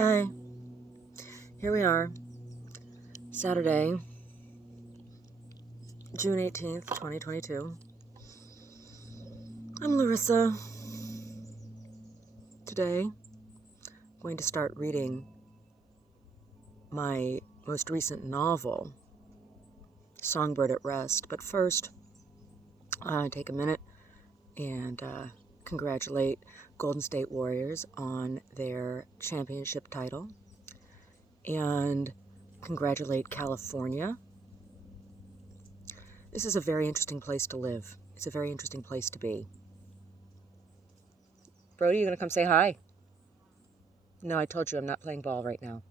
Hi, here we are, Saturday, June 18th, 2022. I'm Larissa. Today, I'm going to start reading my most recent novel, Songbird at Rest. But first, take a minute and congratulate Golden State Warriors on their championship title, and congratulate California. This is a very interesting place to live. It's a very interesting place to be. Brody, you gonna come say hi? No, I told you I'm not playing ball right now.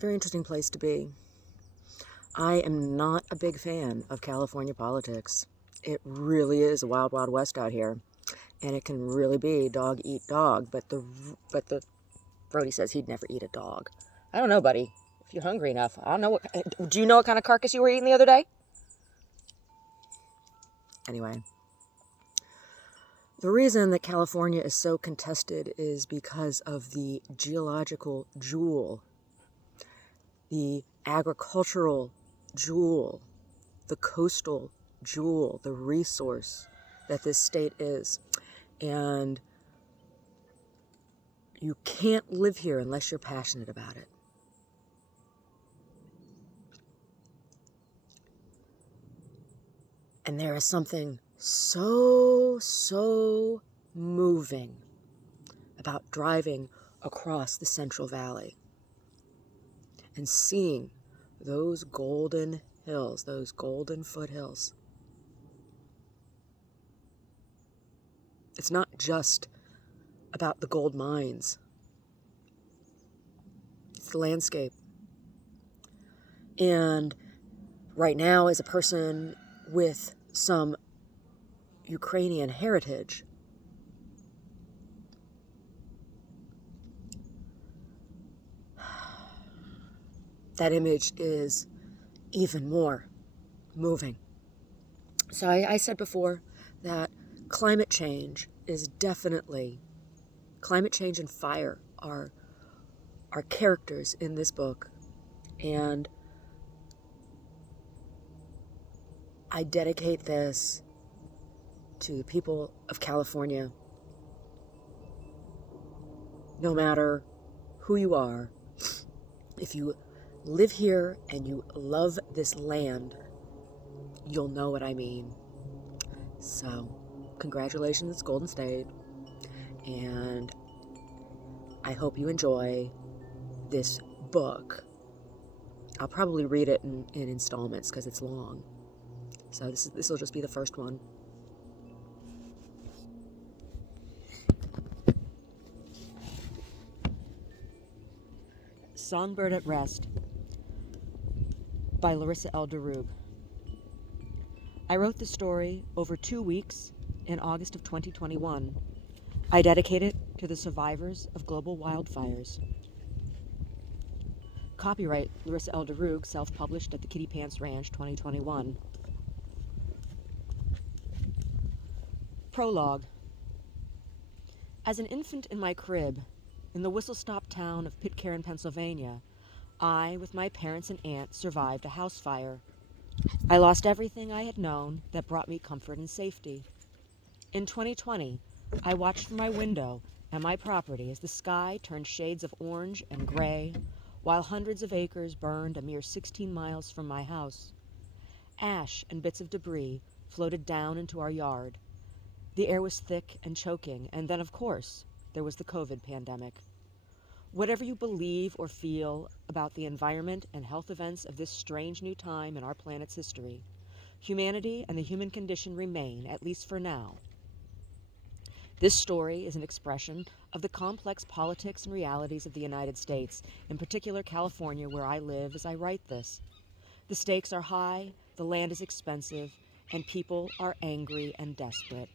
Very interesting place to be. I am not a big fan of California politics. It really is a wild, wild west out here, and it can really be dog eat dog. But the Brody says he'd never eat a dog. I don't know, buddy. If you're hungry enough, I don't know what. Do you know what kind of carcass you were eating the other day? Anyway. The reason that California is so contested is because of the geological jewel, the agricultural jewel, the coastal jewel, the resource that this state is. And you can't live here unless you're passionate about it. And there is something so moving about driving across the Central Valley and seeing those golden hills, those golden foothills. It's not just about the gold mines. It's the landscape. And right now, as a person with some Ukrainian heritage, that image is even more moving. So I said before that climate change is definitely, climate change and fire are characters in this book. And I dedicate this to the people of California. No matter who you are, if you live here and you love this land, you'll know what I mean. So, congratulations, Golden State, and I hope you enjoy this book. I'll probably read it in installments because it's long. So this will just be the first one. Songbird at Rest by Larissa L. DeRube. I wrote the story over 2 weeks in August of 2021. I dedicate it to the survivors of global wildfires. Copyright Larissa L. DeRube, self-published at the Kitty Pants Ranch, 2021. Prologue. As an infant in my crib, in the whistle-stop town of Pitcairn, Pennsylvania, I, with my parents and aunt, survived a house fire. I lost everything I had known that brought me comfort and safety. In 2020, I watched from my window and my property as the sky turned shades of orange and gray, while hundreds of acres burned a mere 16 miles from my house. Ash and bits of debris floated down into our yard. The air was thick and choking, and then, of course, there was the COVID pandemic. Whatever you believe or feel about the environment and health events of this strange new time in our planet's history, humanity and the human condition remain, at least for now. This story is an expression of the complex politics and realities of the United States, in particular California, where I live as I write this. The stakes are high, the land is expensive, and people are angry and desperate.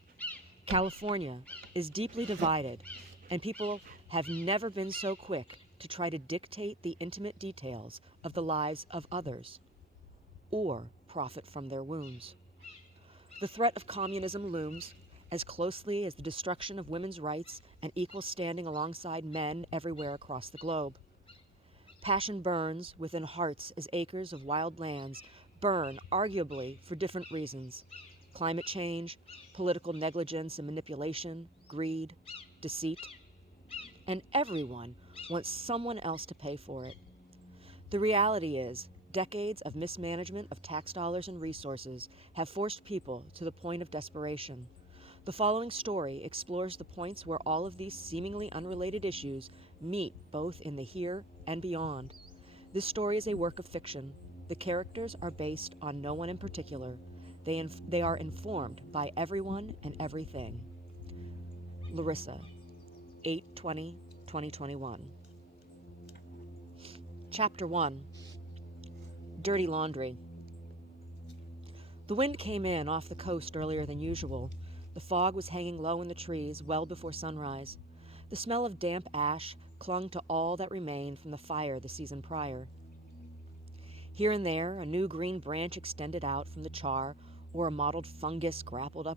California is deeply divided, and people have never been so quick to try to dictate the intimate details of the lives of others, or profit from their wounds. The threat of communism looms, as closely as the destruction of women's rights and equal standing alongside men everywhere across the globe. Passion burns within hearts as acres of wild lands burn, arguably for different reasons: climate change, political negligence and manipulation, greed, deceit. And everyone wants someone else to pay for it. The reality is, decades of mismanagement of tax dollars and resources have forced people to the point of desperation. The following story explores the points where all of these seemingly unrelated issues meet both in the here and beyond. This story is a work of fiction. The characters are based on no one in particular. They are informed by everyone and everything. Larissa, 8/20/2021. Chapter 1. Dirty Laundry. The wind came in off the coast earlier than usual. The fog was hanging low in the trees well before sunrise. The smell of damp ash clung to all that remained from the fire the season prior. Here and there, a new green branch extended out from the char, or a mottled fungus grappled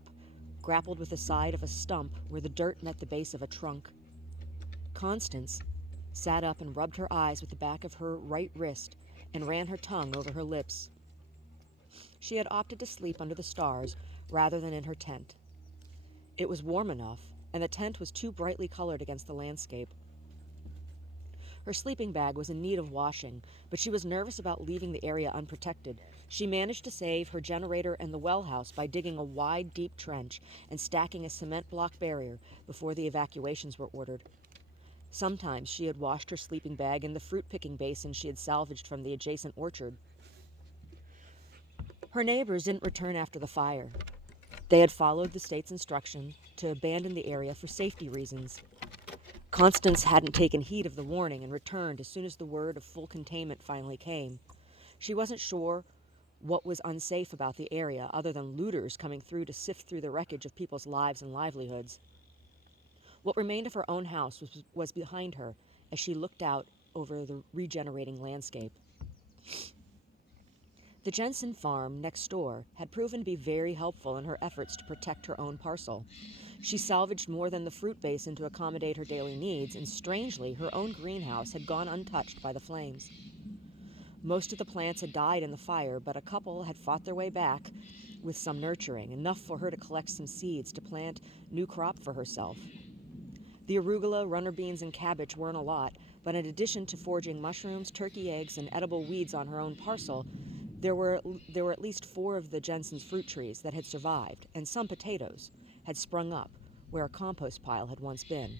with the side of a stump where the dirt met the base of a trunk. Constance sat up and rubbed her eyes with the back of her right wrist and ran her tongue over her lips. She had opted to sleep under the stars rather than in her tent. It was warm enough, and the tent was too brightly colored against the landscape. Her sleeping bag was in need of washing, but she was nervous about leaving the area unprotected. She managed to save her generator and the well house by digging a wide, deep trench and stacking a cement block barrier before the evacuations were ordered. Sometimes she had washed her sleeping bag in the fruit-picking basin she had salvaged from the adjacent orchard. Her neighbors didn't return after the fire. They had followed the state's instruction to abandon the area for safety reasons. Constance hadn't taken heed of the warning and returned as soon as the word of full containment finally came. She wasn't sure what was unsafe about the area other than looters coming through to sift through the wreckage of people's lives and livelihoods. What remained of her own house was behind her as she looked out over the regenerating landscape. The Jensen farm next door had proven to be very helpful in her efforts to protect her own parcel. She salvaged more than the fruit basin to accommodate her daily needs, and strangely, her own greenhouse had gone untouched by the flames. Most of the plants had died in the fire, but a couple had fought their way back with some nurturing, enough for her to collect some seeds to plant new crop for herself. The arugula, runner beans, and cabbage weren't a lot, but in addition to foraging mushrooms, turkey eggs, and edible weeds on her own parcel, there were at least 4 of the Jensen's fruit trees that had survived, and some potatoes had sprung up where a compost pile had once been.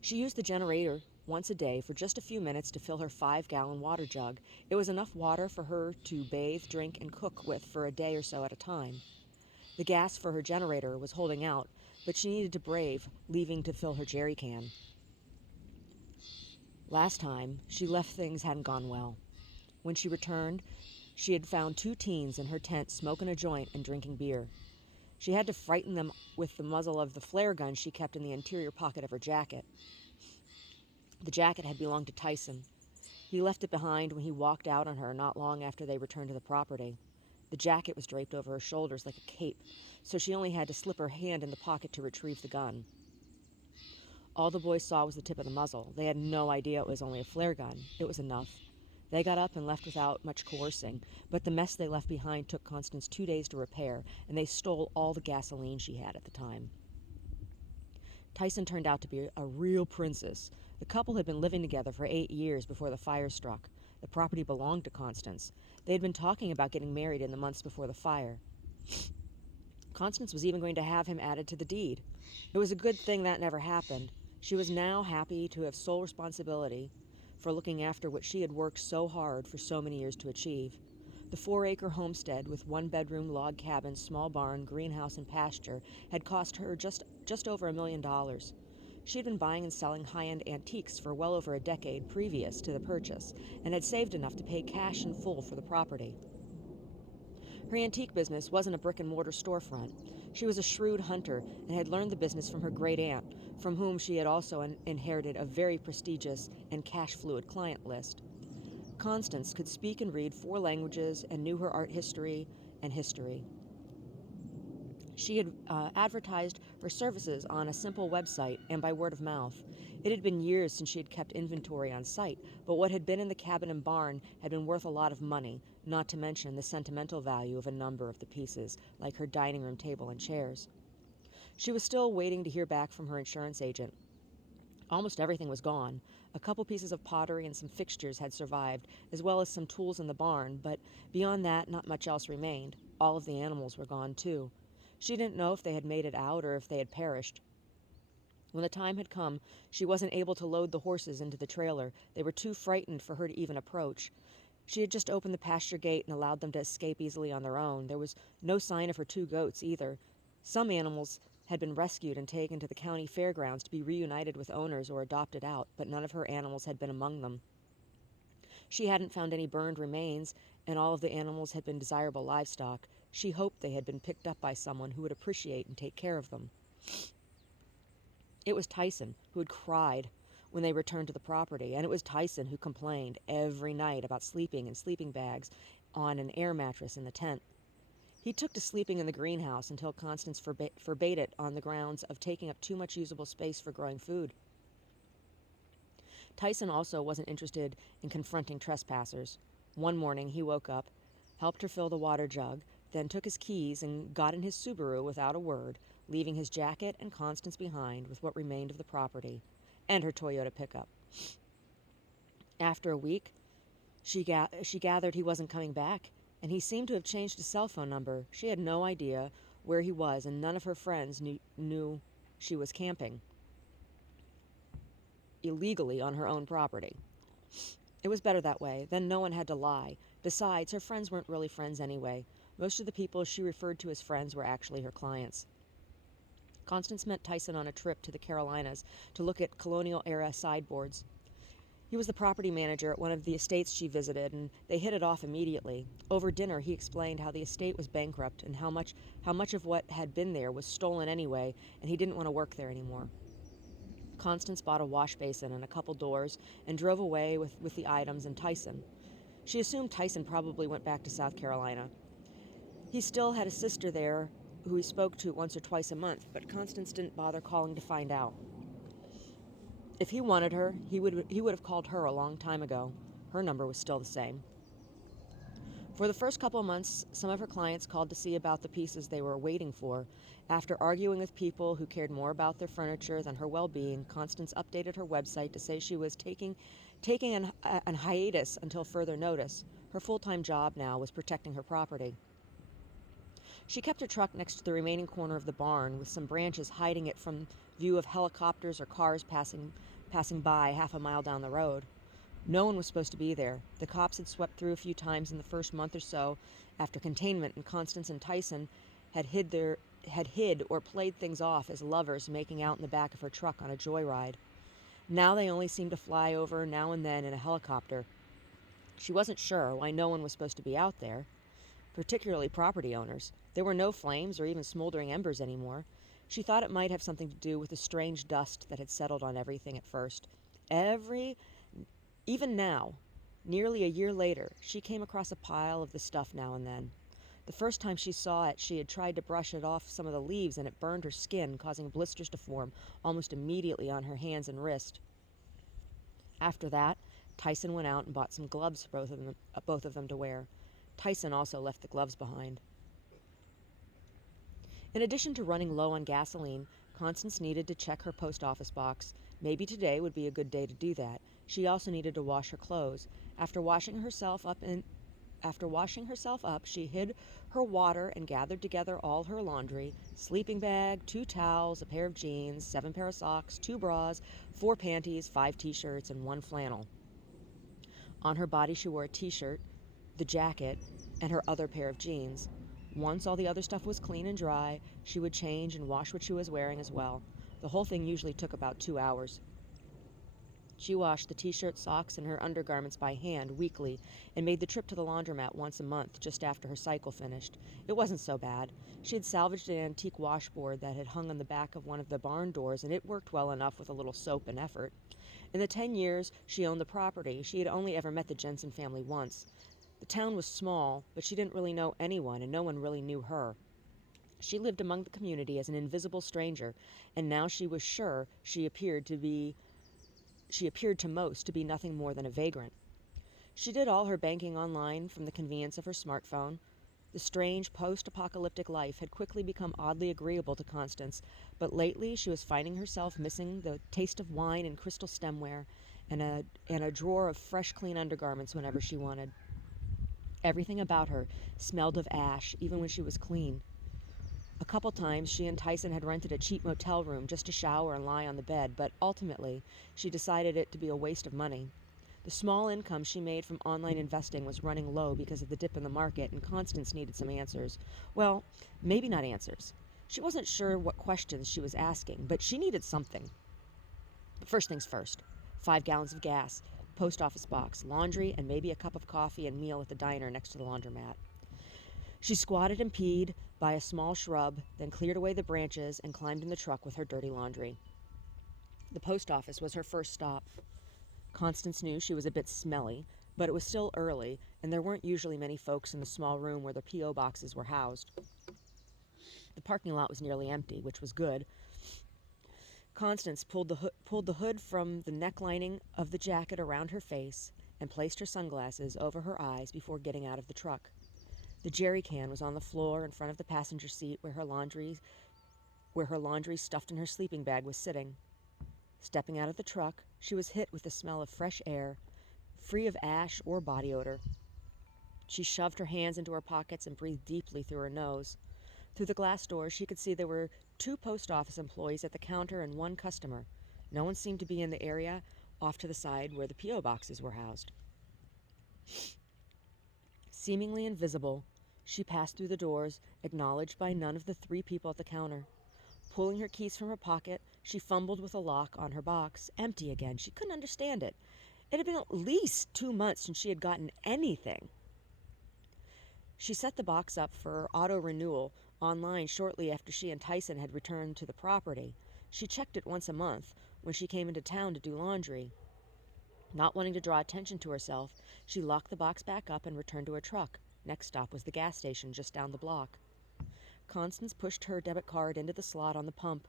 She used the generator once a day for just a few minutes to fill her 5-gallon water jug. It was enough water for her to bathe, drink, and cook with for a day or so at a time. The gas for her generator was holding out, but she needed to brave leaving to fill her jerry can. Last time she left, things hadn't gone well. When she returned, she had found 2 teens in her tent smoking a joint and drinking beer. She had to frighten them with the muzzle of the flare gun she kept in the interior pocket of her jacket. The jacket had belonged to Tyson. He left it behind when he walked out on her not long after they returned to the property. The jacket was draped over her shoulders like a cape, so she only had to slip her hand in the pocket to retrieve the gun. All the boys saw was the tip of the muzzle. They had no idea it was only a flare gun. It was enough. They got up and left without much coercing, but the mess they left behind took Constance 2 days to repair, and they stole all the gasoline she had at the time. Tyson turned out to be a real princess. The couple had been living together for 8 years before the fire struck. The property belonged to Constance. They had been talking about getting married in the months before the fire. Constance was even going to have him added to the deed. It was a good thing that never happened. She was now happy to have sole responsibility for looking after what she had worked so hard for so many years to achieve. The 4-acre homestead with 1-bedroom log cabin, small barn, greenhouse, and pasture had cost her just over $1 million. She had been buying and selling high-end antiques for well over a decade previous to the purchase, and had saved enough to pay cash in full for the property. Her antique business wasn't a brick-and-mortar storefront. She was a shrewd hunter and had learned the business from her great-aunt, from whom she had also inherited a very prestigious and cash-fluid client list. Constance could speak and read 4 languages and knew her art history and history. She had advertised her services on a simple website and by word of mouth. It had been years since she had kept inventory on site, but what had been in the cabin and barn had been worth a lot of money, not to mention the sentimental value of a number of the pieces, like her dining room table and chairs. She was still waiting to hear back from her insurance agent. Almost everything was gone. A couple pieces of pottery and some fixtures had survived, as well as some tools in the barn, but beyond that, not much else remained. All of the animals were gone, too. She didn't know if they had made it out or if they had perished. When the time had come, she wasn't able to load the horses into the trailer. They were too frightened for her to even approach. She had just opened the pasture gate and allowed them to escape easily on their own. There was no sign of her 2 goats, either. Some animals had been rescued and taken to the county fairgrounds to be reunited with owners or adopted out, but none of her animals had been among them. She hadn't found any burned remains, and all of the animals had been desirable livestock. She hoped they had been picked up by someone who would appreciate and take care of them. It was Tyson who had cried when they returned to the property, and it was Tyson who complained every night about sleeping in sleeping bags on an air mattress in the tent. He took to sleeping in the greenhouse until Constance forbade it on the grounds of taking up too much usable space for growing food. Tyson also wasn't interested in confronting trespassers. One morning he woke up, helped her fill the water jug, then took his keys and got in his Subaru without a word, leaving his jacket and Constance behind with what remained of the property and her Toyota pickup. After a week, she gathered he wasn't coming back, and he seemed to have changed his cell phone number. She had no idea where he was, and none of her friends knew she was camping illegally on her own property. It was better that way. Then no one had to lie. Besides, her friends weren't really friends anyway. Most of the people she referred to as friends were actually her clients. Constance met Tyson on a trip to the Carolinas to look at colonial-era sideboards. He was the property manager at one of the estates she visited, and they hit it off immediately. Over dinner, he explained how the estate was bankrupt and how much of what had been there was stolen anyway, and he didn't want to work there anymore. Constance bought a wash basin and a couple doors and drove away with the items and Tyson. She assumed Tyson probably went back to South Carolina. He still had a sister there who he spoke to once or twice a month, but Constance didn't bother calling to find out. If he wanted her, he would have called her a long time ago. Her number was still the same. For the first couple of months, some of her clients called to see about the pieces they were waiting for. After arguing with people who cared more about their furniture than her well-being, Constance updated her website to say she was taking an hiatus until further notice. Her full-time job now was protecting her property. She kept her truck next to the remaining corner of the barn, with some branches hiding it from view of helicopters or cars passing by half a mile down the road. No one was supposed to be there. The cops had swept through a few times in the first month or so after containment, and Constance and Tyson had hid or played things off as lovers making out in the back of her truck on a joyride. Now they only seemed to fly over now and then in a helicopter. She wasn't sure why no one was supposed to be out there, particularly property owners. There were no flames or even smoldering embers anymore. She thought it might have something to do with the strange dust that had settled on everything at first. Even now, nearly a year later, she came across a pile of the stuff now and then. The first time she saw it, she had tried to brush it off some of the leaves, and it burned her skin, causing blisters to form almost immediately on her hands and wrist. After that, Tyson went out and bought some gloves for both of them to wear. Tyson also left the gloves behind. In addition to running low on gasoline, Constance needed to check her post office box. Maybe today would be a good day to do that. She also needed to wash her clothes. After washing herself up, she hid her water and gathered together all her laundry: sleeping bag, 2 towels, a pair of jeans, 7 pair of socks, 2 bras, 4 panties, 5 t-shirts, and 1 flannel. On her body she wore a t-shirt, the jacket, and her other pair of jeans. Once all the other stuff was clean and dry, she would change and wash what she was wearing as well. The whole thing usually took about 2 hours. She washed the t-shirt, socks, and her undergarments by hand weekly and made the trip to the laundromat once a month just after her cycle finished. It wasn't so bad. She had salvaged an antique washboard that had hung on the back of one of the barn doors, and it worked well enough with a little soap and effort. In the 10 years she owned the property, she had only ever met the Jensen family once. The town was small, but she didn't really know anyone, and no one really knew her. She lived among the community as an invisible stranger, and now she was sure she appeared to most to be nothing more than a vagrant. She did all her banking online from the convenience of her smartphone. The strange post-apocalyptic life had quickly become oddly agreeable to Constance, but lately she was finding herself missing the taste of wine and crystal stemware and a drawer of fresh, clean undergarments whenever she wanted. Everything about her smelled of ash, even when she was clean. A couple times she and Tyson had rented a cheap motel room just to shower and lie on the bed, but ultimately she decided it to be a waste of money. The small income she made from online investing was running low because of the dip in the market, and Constance needed some answers. Well, maybe not answers. She wasn't sure what questions she was asking, but she needed something. But first things first. 5 gallons of gas, post office box, laundry, and maybe a cup of coffee and meal at the diner next to the laundromat. She squatted and peed by a small shrub, then cleared away the branches and climbed in the truck with her dirty laundry. The post office was her first stop. Constance knew she was a bit smelly, but it was still early, and there weren't usually many folks in the small room where the P.O. boxes were housed. The parking lot was nearly empty, which was good. Constance pulled the hood from the neck lining of the jacket around her face and placed her sunglasses over her eyes before getting out of the truck. The jerry can was on the floor in front of the passenger seat where her laundry stuffed in her sleeping bag was sitting. Stepping out of the truck, she was hit with the smell of fresh air, free of ash or body odor. She shoved her hands into her pockets and breathed deeply through her nose. Through the glass doors, she could see there were 2 post office employees at the counter and 1 customer. No one seemed to be in the area off to the side where the P.O. boxes were housed. Seemingly invisible, she passed through the doors, acknowledged by none of the 3 people at the counter. Pulling her keys from her pocket, she fumbled with a lock on her box. Empty again. She couldn't understand it. It had been at least 2 months since she had gotten anything. She set the box up for auto-renewal online shortly after she and Tyson had returned to the property. She checked it once a month when she came into town to do laundry. Not wanting to draw attention to herself, she locked the box back up and returned to her truck. Next stop was the gas station just down the block. Constance pushed her debit card into the slot on the pump.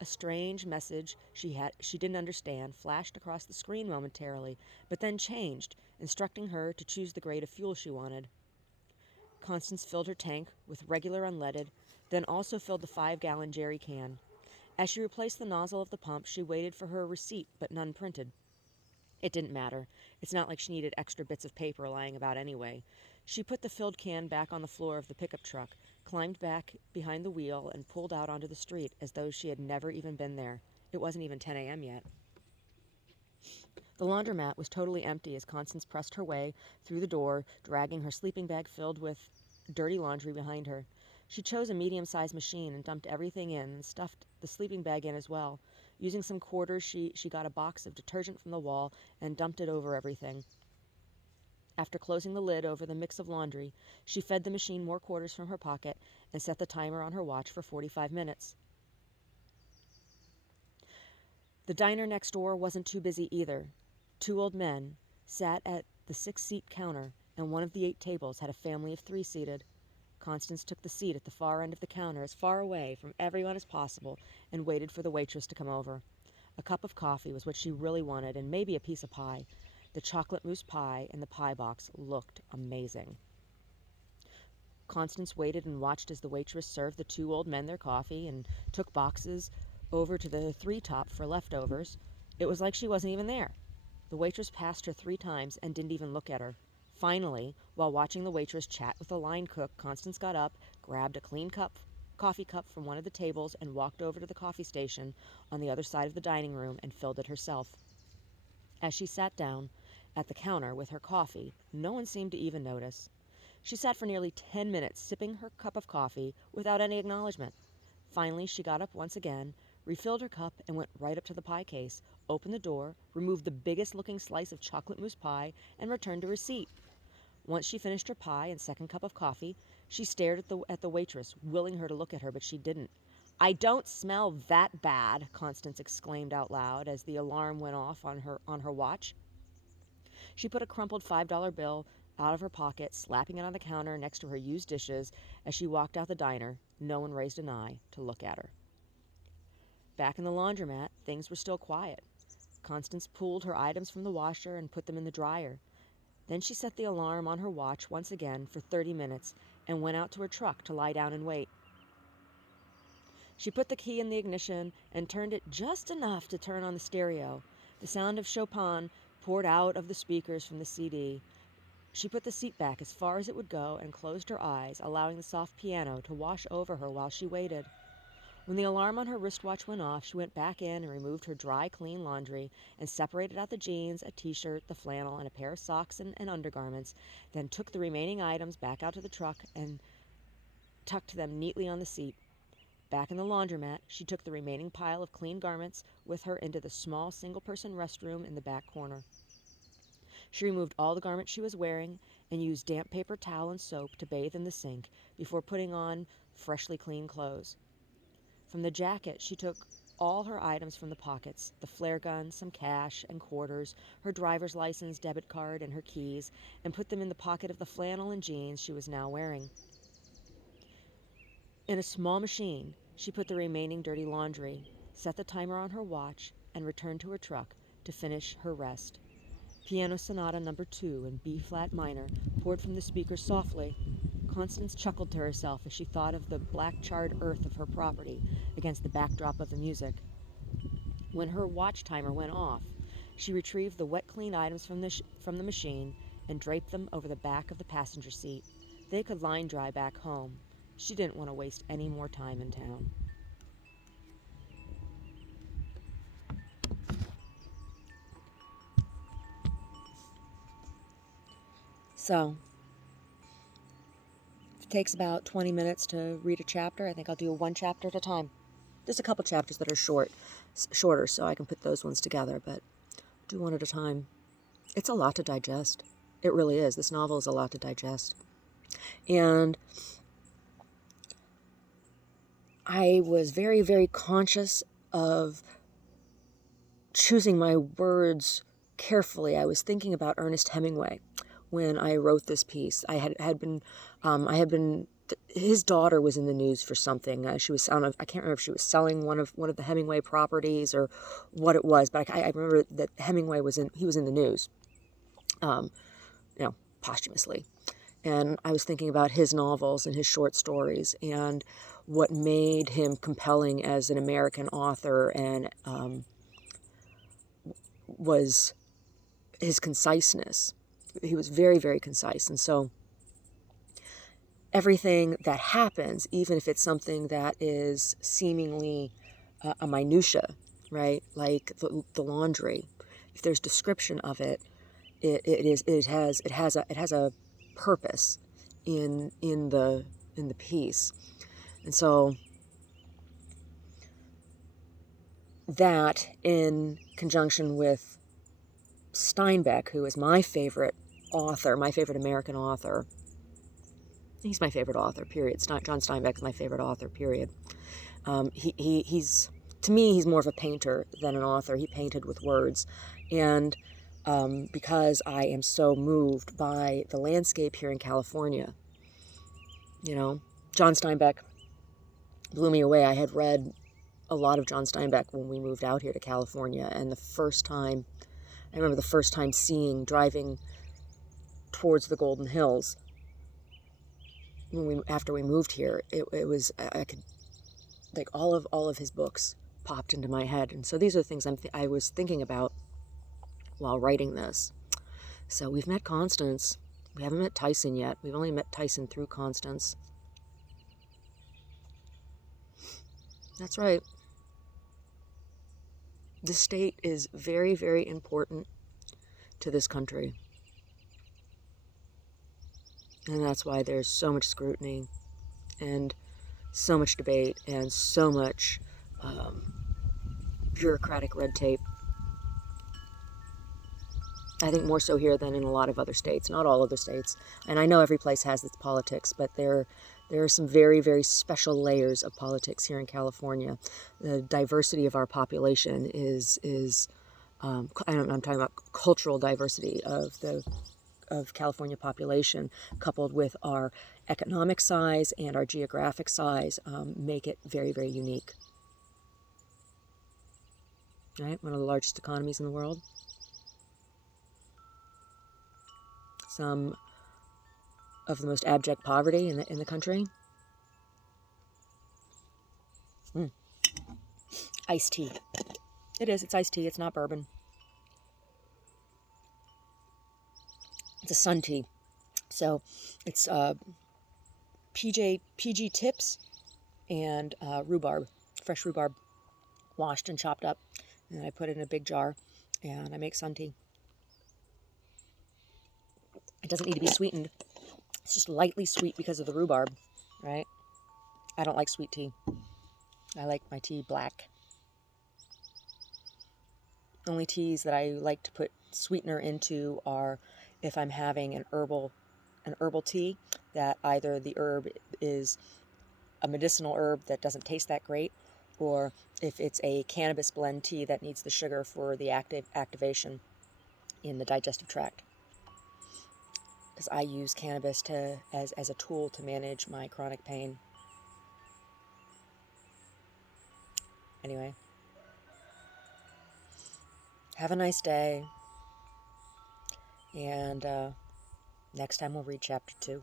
A strange message she didn't understand flashed across the screen momentarily, but then changed, instructing her to choose the grade of fuel she wanted. Constance filled her tank with regular unleaded, then also filled the 5-gallon jerry can. As she replaced the nozzle of the pump, she waited for her receipt, but none printed. It didn't matter. It's not like she needed extra bits of paper lying about anyway. She put the filled can back on the floor of the pickup truck, climbed back behind the wheel, and pulled out onto the street as though she had never even been there. It wasn't even 10 a.m. yet. The laundromat was totally empty as Constance pressed her way through the door, dragging her sleeping bag filled with dirty laundry behind her. She chose a medium-sized machine and dumped everything in and stuffed the sleeping bag in as well. Using some quarters, she got a box of detergent from the wall and dumped it over everything. After closing the lid over the mix of laundry, she fed the machine more quarters from her pocket and set the timer on her watch for 45 minutes. The diner next door wasn't too busy either. 2 old men sat at the 6-seat counter, and one of the 8 tables had a family of 3 seated. Constance took the seat at the far end of the counter, as far away from everyone as possible, and waited for the waitress to come over. A cup of coffee was what she really wanted, and maybe a piece of pie. The chocolate mousse pie in the pie box looked amazing. Constance waited and watched as the waitress served the 2 old men their coffee and took boxes over to the 3 top for leftovers. It was like she wasn't even there. The waitress passed her 3 times and didn't even look at her. Finally, while watching the waitress chat with the line cook, Constance got up, grabbed a clean coffee cup from one of the tables, and walked over to the coffee station on the other side of the dining room and filled it herself. As she sat down at the counter with her coffee, no one seemed to even notice. She sat for nearly 10 minutes, sipping her cup of coffee without any acknowledgement. Finally, she got up once again, refilled her cup, and went right up to the pie case, opened the door, removed the biggest-looking slice of chocolate mousse pie, and returned to her seat. Once she finished her pie and second cup of coffee, she stared at the waitress, willing her to look at her, but she didn't. "I don't smell that bad," Constance exclaimed out loud as the alarm went off on her watch. She put a crumpled $5 bill out of her pocket, slapping it on the counter next to her used dishes as she walked out the diner. No one raised an eye to look at her. Back in the laundromat, things were still quiet. Constance pulled her items from the washer and put them in the dryer. Then she set the alarm on her watch once again for 30 minutes and went out to her truck to lie down and wait. She put the key in the ignition and turned it just enough to turn on the stereo. The sound of Chopin poured out of the speakers from the CD. She put the seat back as far as it would go and closed her eyes, allowing the soft piano to wash over her while she waited. When the alarm on her wristwatch went off, she went back in and removed her dry, clean laundry and separated out the jeans, a t-shirt, the flannel, and a pair of socks and undergarments, then took the remaining items back out to the truck and tucked them neatly on the seat. Back in the laundromat, she took the remaining pile of clean garments with her into the small single-person restroom in the back corner. She removed all the garments she was wearing and used damp paper towel and soap to bathe in the sink before putting on freshly clean clothes. From the jacket, she took all her items from the pockets, the flare gun, some cash and quarters, her driver's license, debit card, and her keys, and put them in the pocket of the flannel and jeans she was now wearing. In a small machine, she put the remaining dirty laundry, set the timer on her watch, and returned to her truck to finish her rest. Piano Sonata No. 2 in B-flat minor poured from the speakers softly. Constance chuckled to herself as she thought of the black-charred earth of her property against the backdrop of the music. When her watch timer went off, she retrieved the wet, clean items from the machine and draped them over the back of the passenger seat. They could line dry back home. She didn't want to waste any more time in town. So, it takes about 20 minutes to read a chapter. I think I'll do one chapter at a time. There's a couple chapters that are shorter, so I can put those ones together, but do one at a time. It's a lot to digest. It really is. This novel is a lot to digest. And I was very, very conscious of choosing my words carefully. I was thinking about Ernest Hemingway when I wrote this piece. I had been his daughter was in the news for something. She was, I can't remember if she was selling one of the Hemingway properties or what it was, but I remember that Hemingway was in the news, posthumously. And I was thinking about his novels and his short stories and what made him compelling as an American author, and was his conciseness. He was very, very concise. And so everything that happens, even if it's something that is seemingly a minutia, right? Like the laundry, if there's description of it, it has a purpose in the piece. And so that, in conjunction with Steinbeck, who is my favorite author, my favorite American author. He's my favorite author, period. John Steinbeck is my favorite author, period. He's, to me, he's more of a painter than an author. He painted with words. And because I am so moved by the landscape here in California, John Steinbeck blew me away. I had read a lot of John Steinbeck when we moved out here to California, and I remember the first time driving towards the Golden Hills after we moved here. It was, I could, like, all of his books popped into my head. And so these are the things I was thinking about while writing this. So we've met Constance. We haven't met Tyson yet. We've only met Tyson through Constance. That's right. The state is very, very important to this country. And that's why there's so much scrutiny and so much debate and so much bureaucratic red tape. I think more so here than in a lot of other states, not all other states. And I know every place has its politics, but there are some very, very special layers of politics here in California. The diversity of our population is I'm talking about cultural diversity of California population, coupled with our economic size and our geographic size make it very, very unique. Right? One of the largest economies in the world. Some of the most abject poverty in the country. Iced tea. It is. It's iced tea. It's not bourbon. It's a sun tea. So it's PG tips and rhubarb, fresh rhubarb, washed and chopped up. And I put it in a big jar and I make sun tea. It doesn't need to be sweetened. It's just lightly sweet because of the rhubarb, right? I don't like sweet tea. I like my tea black. The only teas that I like to put sweetener into are if I'm having an herbal tea that either the herb is a medicinal herb that doesn't taste that great, or if it's a cannabis blend tea that needs the sugar for the activation in the digestive tract. Because I use cannabis as a tool to manage my chronic pain. Anyway, have a nice day, and next time we'll read chapter 2.